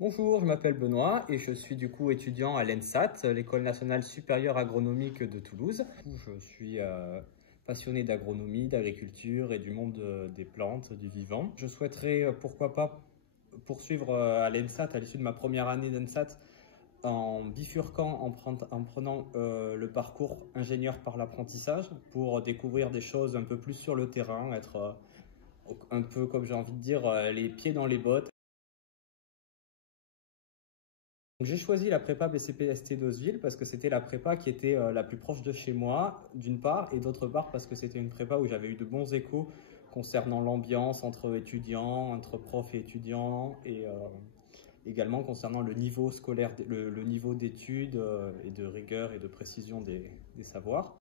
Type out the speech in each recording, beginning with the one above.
Bonjour, je m'appelle Benoît et je suis du coup étudiant à l'ENSAT, l'École nationale supérieure agronomique de Toulouse. Je suis passionné d'agronomie, d'agriculture et du monde des plantes, du vivant. Je souhaiterais pourquoi pas poursuivre à l'ENSAT à l'issue de ma première année d'ENSAT en bifurquant, en prenant le parcours ingénieur par l'apprentissage pour découvrir des choses un peu plus sur le terrain, être un peu comme j'ai envie de dire les pieds dans les bottes. J'ai choisi la prépa BCP-ST d'Oseville parce que c'était la prépa qui était la plus proche de chez moi, d'une part, et d'autre part parce que c'était une prépa où j'avais eu de bons échos concernant l'ambiance entre étudiants, entre profs et étudiants, et également concernant le niveau scolaire, le niveau d'études et de rigueur et de précision des savoirs.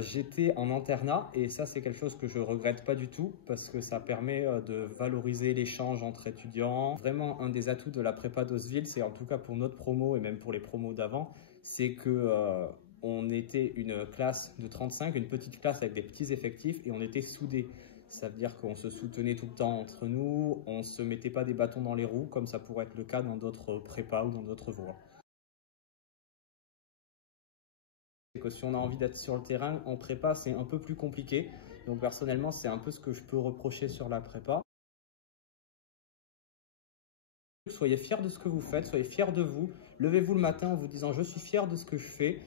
J'étais en internat et ça c'est quelque chose que je regrette pas du tout parce que ça permet de valoriser l'échange entre étudiants. Vraiment un des atouts de la prépa d'Oseville, c'est en tout cas pour notre promo et même pour les promos d'avant, c'est que on était une classe de 35, une petite classe avec des petits effectifs et on était soudés. Ça veut dire qu'on se soutenait tout le temps entre nous, on se mettait pas des bâtons dans les roues comme ça pourrait être le cas dans d'autres prépas ou dans d'autres voies. Que si on a envie d'être sur le terrain, en prépa, c'est un peu plus compliqué. Donc personnellement, c'est un peu ce que je peux reprocher sur la prépa. Soyez fiers de ce que vous faites, soyez fiers de vous. Levez-vous le matin en vous disant je suis fier de ce que je fais.